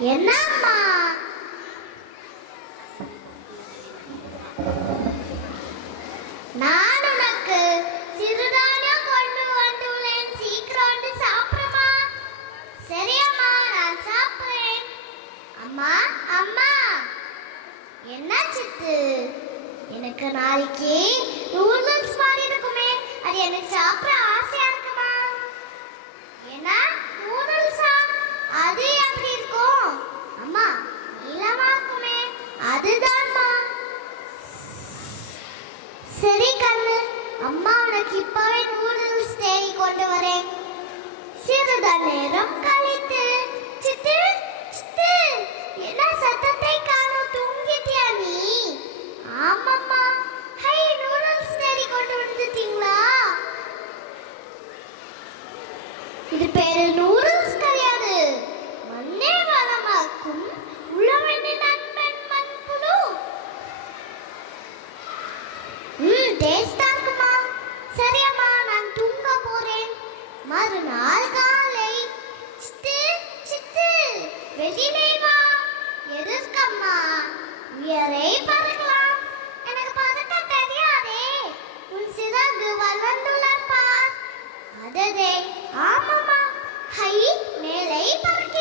என்னம்மா? நான் உனக்கு சிறுதானியம் கொண்டு வந்துள்ளேன். சீக்கிரம் வந்து சாப்பிடுமா? சரியம்மா, நான் சாப்பிடுறேன். அம்மா அம்மா, என்ன சித்து? எனக்கு நாளைக்கு நூடுல்ஸ் மாதிரி இருக்குமே, அது எனக்கு சாப்பிட ஆசையா இருக்குமா? ஏன்னா நூடுல்ஸா? அது எப்படி இருக்கும்? அம்மா, நீளமா இருக்குமே, அதுதான்மா. சரி கண்ணு, அம்மா உனக்கு இப்பவே நூடுல்ஸ் தேடி கொண்டு வரேன். சிறிது நேரம் கழித்து, சித்து சித்து, என்ன சத்தத்தை காணோம்? தூங்கிட்டியா நீ? ஆமாம்மா. ஹை, நூடுல்ஸ் தேடி கொண்டு வந்துட்டீங்களா? இது பேரு நூடுல்ஸ் கிடையாது, மண்ணே வளமாக்கும் உழவனின் நண்பன் மண்புழு. டேஸ்டா இருக்குமா? சரியம்மா, நான் தூங்க போறேன். மறுநாள் காலை, சித்து சித்து, வெளியிலே வா. எதுக்கம்மா? உயரை பறக்கலாம். எனக்கு பறக்க தெரியாதே. உன் சிறகு வளர்ந்துள்ள பார். அதே, ஆமாம்மா. ஹை, மேலே பறக்க